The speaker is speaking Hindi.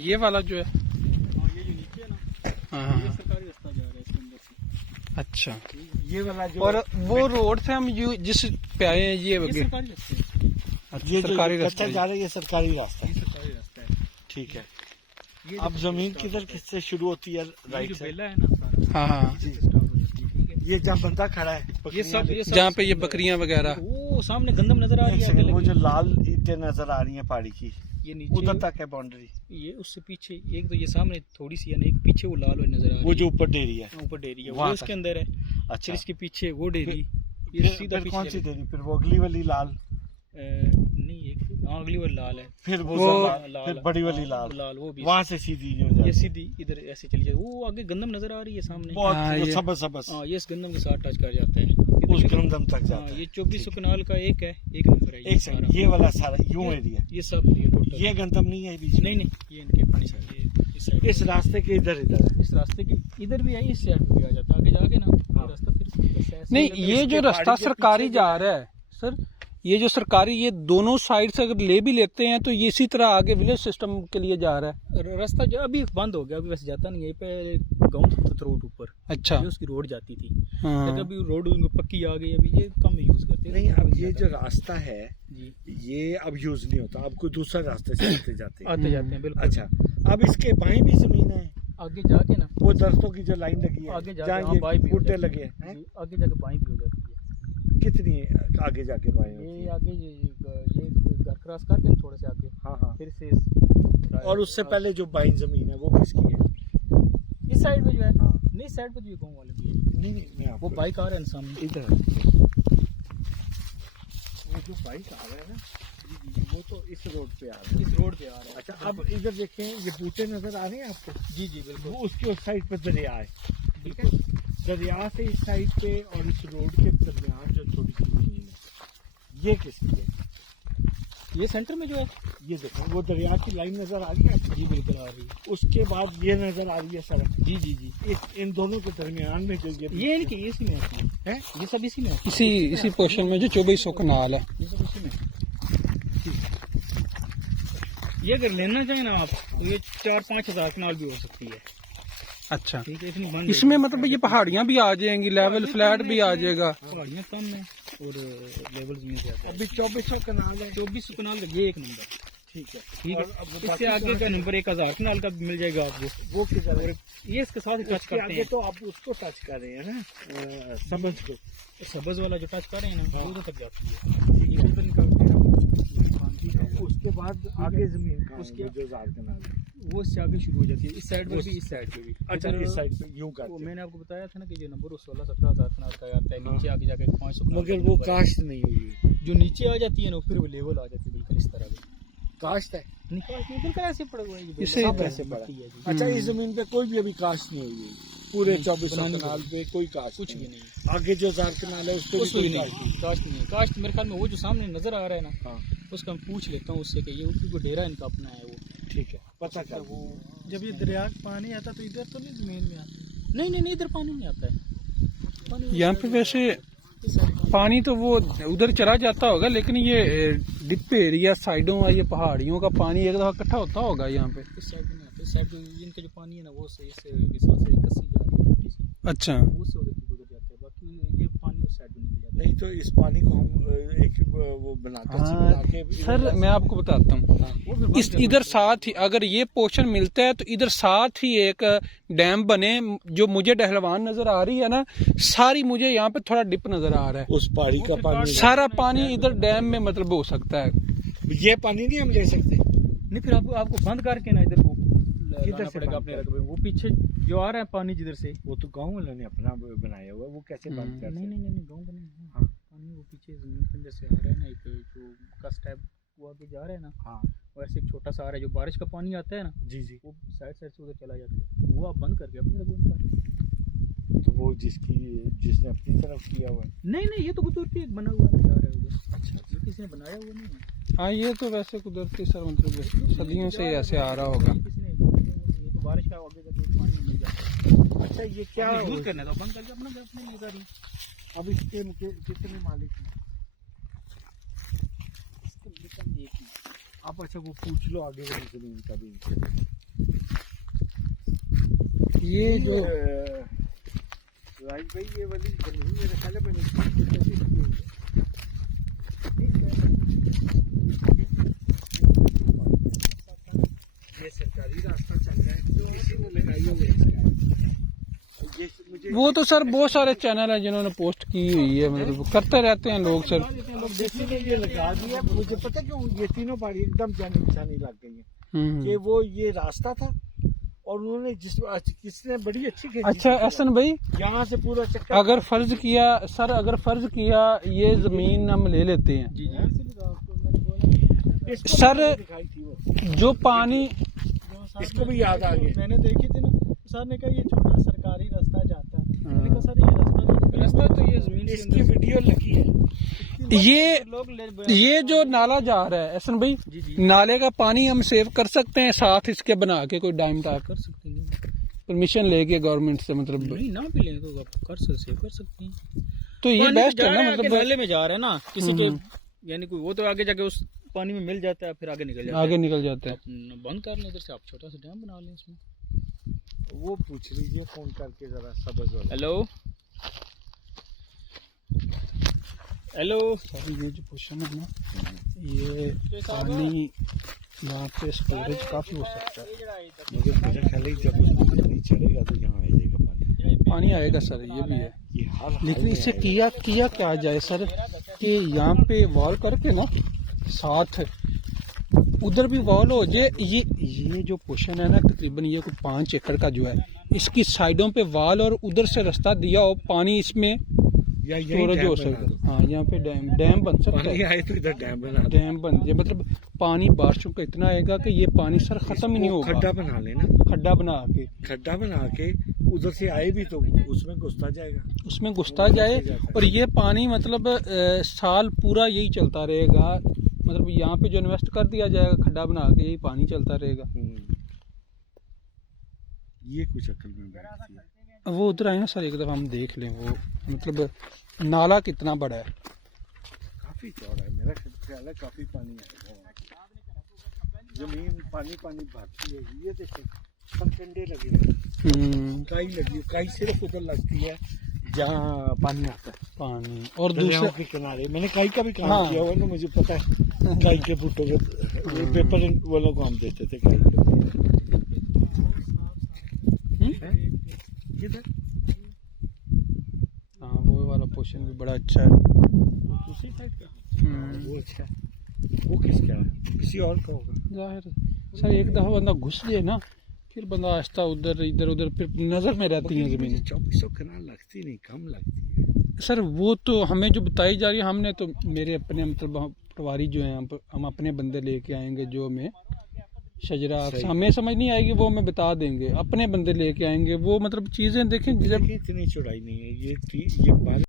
ये वाला जो है, ये जो नीचे है ना, हाँ ये सरकारी रास्ता जा रहा है इसके अंदर से। अच्छा। ये वाला जो और वो रोड से हम जिस पे आए हैं ये सरकारी रास्ता है। अच्छा, ये सरकारी जो रास्ता कच्चा जा रहा है ये सरकारी रास्ता है। ये सरकारी रास्ता है। ठीक है। ये अब जमीन किधर किससे शुरू होती है? ये राइट जो से। बेला है ना सारा, हाँ हाँ, इससे स्टार्ट हो जाती है, ठीक है। ये जहाँ बंदा खड़ा है ये सब जहाँ पे ये बकरियां वगैरह, वो सामने गंदम नजर आ रही है, वो जो लाल ईंटें नजर आ रही हैं पहाड़ी की, ये नीचे उधर तक है बाउंड्री। ये उससे पीछे एक तो ये सामने थोड़ी सी है ना, एक पीछे वो लाल वाली नजर आ रही वो जो ऊपर डेरी है है, ऊपर डेरी है, वहाँ वो इसके अंदर है। अच्छा। फिर इसके पीछे वो डेरी, ये सीधा फिर पीछे कौन सी चले- डेरी? फिर वो अगली वाली लाल, नहीं एक अगली वाली लाल है, फिर वो लाल, फिर बड़ी वाली हाँ, लाल, लाल वो भी वहाँ से सीधी जो ये जाती है। सीधी इधर ऐसे चली जाती है। वो आगे गंदम नजर आ रही है सामने, बहुत हाँ, वो ये- सबस सबस हाँ ये इस गंदम के साथ टच कर जाता है। उस गंदम तक हाँ, जाता है। ये 24 कनाल का एक है, एक नंबर है एक सेकंड, ये वाला सारा यूं एरिया, ये सब ये टोटल ये गंदम नहीं है बीच में? नहीं ये इनके अपनी साइड, ये इस साइड, इस रास्ते के इधर इधर है। इस रास्ते की इधर भी है, इस साइड पे भी आ जाता है आगे जाके ना, ये रास्ता फिर ऐसे नहीं लगे- ये जो इसके रास्ता पहाड़ी के सरकारी पीछे जा रहा है सर, ये जो सरकारी, ये दोनों साइड से अगर ले भी लेते हैं तो ये इसी तरह आगे विलेज सिस्टम के लिए जा रहा है। रास्ता जो अभी बंद हो गया, अभी वैसे जाता नहीं है, पहले गाँव था रोड ऊपर, अच्छा ये उसकी रोड जाती थी, हाँ। लेकिन अभी रोड उनको पक्की आ गई, अभी ये कम यूज करते हैं। नहीं, अब ये जो रास्ता है जी ये अब यूज नहीं होता, अब कोई दूसरा रास्ते से आते जाते हैं। आते जाते हैं बिल्कुल। अच्छा, अब इसके बाएं भी जमीन है, आगे जाके ना, वो दरख्तों की जो लाइन लगी है, आगे जाके जहाँ हाँ, ये बाई भी हो बूटे जाती लगे है। हैं, जी, आगे जाके बाई भी हो जाती है। कितनी आगे जाके बाएं होती ये है? आगे ये घर क्रॉस करके ना थोड़े से आगे, हाँ हाँ। फिर से और उससे पहले जो बाईं जमीन है वो किसकी है? इस साइड पे जो है, हाँ। नहीं साइड पे तो ये गाँव वाले भी है, नहीं नहीं, मैं वो आपको बाइक आ रहे हैं सामने। इधर वो जो बाइक आ रहा है ना, वो तो इस रोड पे आ रहा है। इस रोड पे आ रहा है। अच्छा, अब इधर देखें, ये बूटे नजर आ रहे हैं आपको? जी जी बिल्कुल वो उसके उस साइड पे दरिया है, ठीक है? बिल्कुल। दरिया से इस साइड पे और इस रोड के दरमियान जो थोड़ी सी जमीन है, ये किसकी है? ये सेंटर में जो है, ये देखो, वो दरिया की लाइन नजर आ रही है आपको? जी बिल्कुल आ रही है। उसके बाद ये नजर आ रही है सड़क, जी जी जी, इन दोनों के दरमियान में जो ये इनकी इसी में आती है, ये सब इसी में आती इसी पोर्शन में जो 2400 कनाल है। है, ये सब इसी में। ये अगर लेना चाहें ना आप, तो ये 4-5 हज़ार कनाल भी हो सकती है, अच्छा, ठीक है? इतनी बंद इसमें मतलब ये पहाड़ियाँ भी आ जाएंगी, लेवल फ्लैट भी आ जाएगा। पहाड़ियाँ कम है और लेवल जमीन ज्यादा है। अभी 2400 कनाल है, 24 कनाल का ये एक नंबर, ठीक है? ठीक है? और अब इससे बाकी आगे का नंबर 1000 कनाल का भी मिल जाएगा आपको, वो किधर है? ये इसके साथ ही टच उसके करते आगे हैं। तो आप उसको टच कर रहे हैं ना, समझ को। सब्ज वाला जो टच कर रहे हैं ना, वो उधर तक जाती है, ठीक ये है। उधर निकालते हैं। ठीक है, उसके बाद आगे जमीन कहाँ है? उसके- वो जो जार कनाल है, वो इससे आगे शुरू हो जाती है, इस साइड पे भी, इस साइड पे भी। अच्छा, इधर- इस साइड पे यूं वो करते हैं। मैंने आपको बताया था ना कि ये नंबर 16-17 हज़ार कनाल का आता है, नीचे आगे जाके 500 कनाल मगर का वो नंबर है। काश्त नहीं हुई, जो नीचे आ जाती है ना, फिर वो लेवल आ जाती है बिल्कुल इस तरह की। काश्त है। निकाल नहीं बिल्कुल ऐसे पड़ा हुआ है ये, इसे सब कैसे पड़ा? मिट्टी है जी। अच्छा, इस जमीन पे कोई भी अभी काश्त नहीं हुई है? पूरे नहीं, 2400 बनानी कनाल पे कोई काश्त कुछ भी नहीं? नहीं, आगे जो जार कनाल है उस पे भी उसमें कोई भी काश्त नहीं, काश्त नहीं है। काश्त मेरे ख्याल में वो जो सामने नजर आ रहा है ना, हाँ, उसका मैं पूछ लेता हूँ उससे कि ये क्योंकि डेरा इनका अपना है वो। ठीक है, पता कर। वो जब ये दरिया का पानी आता तो इधर तो नहीं जमीन में आता? नहीं इधर पानी नहीं आता है, पानी यहाँ पे वैसे इस साइड का- पानी तो वो उधर चला जाता होगा, लेकिन ये डिप एरिया साइडों का, ये पहाड़ियों का पानी एक दफा इकट्ठा होता होगा यहाँ पे। इस साइड में नहीं आता, इस साइड पे इनका जो पानी है ना, वो से इससे के साथ से कसी जा रही है छोटी सी, अच्छा, वो से उधर की गुजर जाता है, बाकी ये पानी उस साइड में निकल जाता है। नहीं तो इस पानी को हम एक वो बनाते हैं, बना हाँ के सर, मैं आपको बताता हूँ, वो फिर बंद इस करना इधर पड़ेगा। साथ ही अगर ये पोर्शन मिलता है तो इधर साथ ही एक डैम बने, जो मुझे डहलवान नजर आ रही है ना, सारी मुझे यहाँ पे थोड़ा डिप नजर आ रहा है, उस पहाड़ी का पानी, सारा पानी इधर डैम में मतलब हो सकता है। ये पानी नहीं हम ले सकते? नहीं फिर आपको बंद करके ना इधर को किधर लाना से पड़ेगा बंद अपने कर? रकबे में। वो पीछे जो आ रहा है पानी जिधर से, वो तो गाँव वालों ने अपना बनाया हुआ है, वो कैसे बंद कर नहीं सकते? नहीं नहीं गाँव का नहीं है। हाँ। पानी वो पीछे जमीन के अंदर से आ रहा है ना, एक जो कस टाइप वो आगे जा रहा है ना, हाँ, वैसे एक छोटा सा आ रहा है, जो बारिश का पानी आता है ना, जी जी। वो साइड साइड से उधर चला जाता है, वो आप बंद करके अपने रकबे में कर। तो वो जिसने अपनी तरफ किया हुआ है। नहीं ये तो कुदरती एक बना हुआ है, जा रहा है उधर। अच्छा, ये किसी ने बनाया हुआ नहीं है। हाँ, ये तो वैसे कुदरती सर, मतलब सदियों से ऐसे आ रहा होगा। किसी ने बनाया हुआ नहीं है, ये तो बारिश का आगे जाके पानी मिल जाता है। अच्छा, ये क्या यूज करना है तो बंद करके अपना अपने लिए करिए। अब इसके कितने मालिक हैं? इसका एक ही। आप अच्छा वो पूछ लो आगे वाली जमीन का भी इनसे। ये जो राज भाई ये वाली जमीन मेरे ख्याल है मैंने कोशिश की है। ये सरकारी रास्ता चल रहा है जो इसी में लगाई हुई है। ये मुझे वो तो सर बहुत सारे चैनल हैं जिन्होंने पोस्ट की हुई है, मतलब करते रहते हैं लोग सर। लोग जैसे ने ये लगा दिया, मुझे पता क्यों ये तीनों पहाड़ी एकदम जानी पहचानी लग गई है कि वो ये रास्ता था और उन्होंने किसने बड़ी अच्छी खेती अच्छा एहसन भाई, यहाँ से पूरा चक्कर अगर फर्ज किया सर, अगर फर्ज किया ये जमीन हम ले लेते हैं जी जी इसको सर, दिखाई थी वो, जो पानी इसको भी याद आ गया। मैंने देखी थी ना, सर ने कहा ये छोटा सरकारी रास्ता जाता है। मैंने कहा सर ये रास्ता तो ये जमीन के इसकी वीडियो लगी है। ये जो नाला जा रहा है एहसन भाई, जी जी नाले का पानी हम सेव कर सकते हैं साथ इसके बना के कोई डाइम टाइप कर सकते हैं। परमिशन लेके गवर्नमेंट से, मतलब नहीं ना भी लें तो आप कर सकते हैं। तो ये पानी बेस्ट जा है रहा ना, आगे मतलब नाले में जा रहा है ना किसी के, यानी कोई वो तो आगे जाके उस पानी में मिल जाता है, फिर आगे निकल जाता आगे है। निकल जाते हैं। आप बंद कर लें इधर से, आप छोटा सा डैम बना लें इसमें। वो पूछ लीजिए फोन करके जरा सब्ज वाला। हेलो हेलो सर ये जो पोर्शन है ना, ये पानी यहाँ पे स्टोरेज काफी हो सकता है। मुझे मेरा ख्याल है जब पानी चढ़ेगा तो यहाँ आ जाएगा पानी। पानी आएगा सर, ये भी है, ये हर लेकिन इससे किया क्या जाए सर कि यहाँ पे वॉल करके ना साथ उधर भी वॉल हो जाए। ये जो पोर्शन है ना तकरीबन ये कोई 5 एकड़ का जो है, इसकी साइडों पे वॉल और उधर से रास्ता दिया हो, पानी इसमें स्टोरेज हो सकता है। हाँ यहाँ पे डैम बन सकता पानी है, आए तो इधर डैम बना दो। डैम बन जाए, मतलब पानी बारिशों का इतना आएगा कि ये पानी सर खत्म ही नहीं होगा। खड्डा बना लेना, खड्डा बना के उधर से आए भी तो उसमें घुसता जाएगा। उसमें घुसता जाए, और ये पानी मतलब साल पूरा यही चलता रहेगा, मतलब यहाँ पे जो इन्वेस्ट कर दिया जाएगा खड्डा बना के, यही पानी चलता रहेगा। ये कुछ अकल में बैठती है। वो उधर आए ना सर, एक दफ़ा हम देख लें वो मतलब नाला कितना बड़ा है। काफी चौड़ा है, मेरा ख्याल है काफी पानी है। जमीन पानी भरती है। ये देखें कंडे लगे हैं, काई लगी है, काई सिर्फ उधर लगती है जहाँ पानी आता है। पानी और दरियाओं दूसरे के किनारे मैंने काई का भी काम हाँ। किया हुआ ना, मुझे पता है। काई के बूटों के पेपर वालों को हम देते थे काई के। किधर? हाँ वो वाला पोर्शन भी बड़ा अच्छा है। दूसरी साइड का वो अच्छा है। वो किसका है? किसी और का होगा जाहिर सर, एक दफ़ा बंदा घुस जाए ना, फिर बंदा आहिस्ता इधर उधर फिर नज़र में रहती है ज़मीन। 2400 कनाल लगती नहीं, कम लगती है सर वो तो हमें जो बताई जा रही है, हमने तो मेरे अपने मतलब पटवारी जो हैं हम अपने बंदे लेके आएंगे, जो हमें शजरा हमें समझ नहीं आएगी वो हमें बता देंगे, अपने बंदे लेके आएंगे वो, मतलब चीज़ें देखें जब इतनी चौड़ाई नहीं है ये